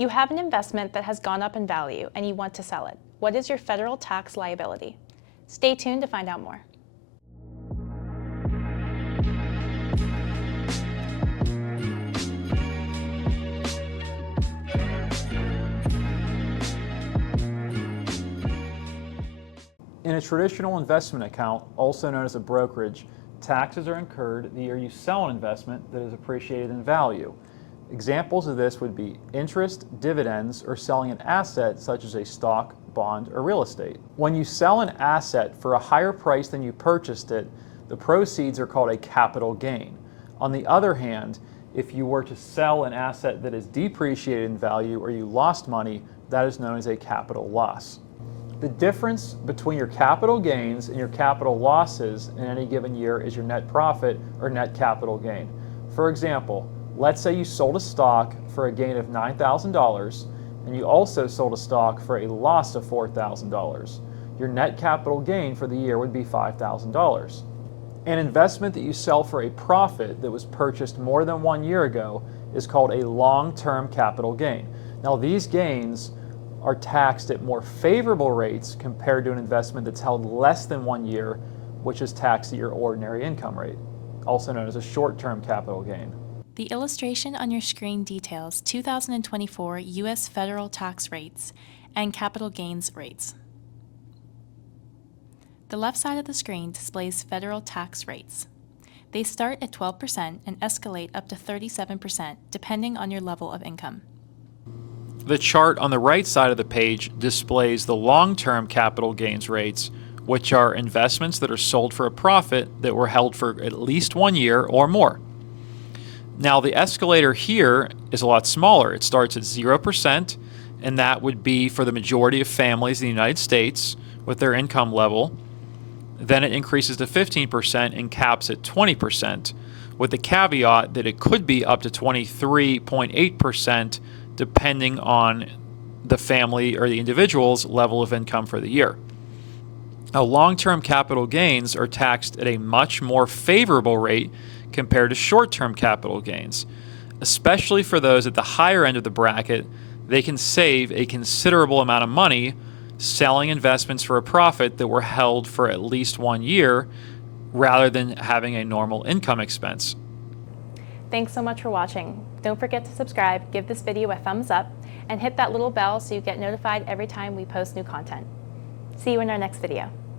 You have an investment that has gone up in value and you want to sell it. What is your federal tax liability? Stay tuned to find out more. In a traditional investment account, also known as a brokerage, taxes are incurred the year you sell an investment that is appreciated in value. Examples of this would be interest, dividends, or selling an asset such as a stock, bond, or real estate. When you sell an asset for a higher price than you purchased it, the proceeds are called a capital gain. On the other hand, if you were to sell an asset that is depreciated in value or you lost money, that is known as a capital loss. The difference between your capital gains and your capital losses in any given year is your net profit or net capital gain. For example, let's say you sold a stock for a gain of $9,000 and you also sold a stock for a loss of $4,000. Your net capital gain for the year would be $5,000. An investment that you sell for a profit that was purchased more than 1 year ago is called a long-term capital gain. Now these gains are taxed at more favorable rates compared to an investment that's held less than 1 year, which is taxed at your ordinary income rate, also known as a short-term capital gain. The illustration on your screen details 2024 U.S. federal tax rates and capital gains rates. The left side of the screen displays federal tax rates. They start at 12% and escalate up to 37% depending on your level of income. The chart on the right side of the page displays the long-term capital gains rates, which are investments that are sold for a profit that were held for at least 1 year or more. Now the escalator here is a lot smaller. It starts at 0%, and that would be for the majority of families in the United States with their income level. Then it increases to 15% and caps at 20%, with the caveat that it could be up to 23.8% depending on the family or the individual's level of income for the year. Now, long-term capital gains are taxed at a much more favorable rate compared to short-term capital gains. Especially for those at the higher end of the bracket, they can save a considerable amount of money selling investments for a profit that were held for at least 1 year rather than having a normal income expense. Thanks so much for watching. Don't forget to subscribe, give this video a thumbs up, and hit that little bell so you get notified every time we post new content. See you in our next video.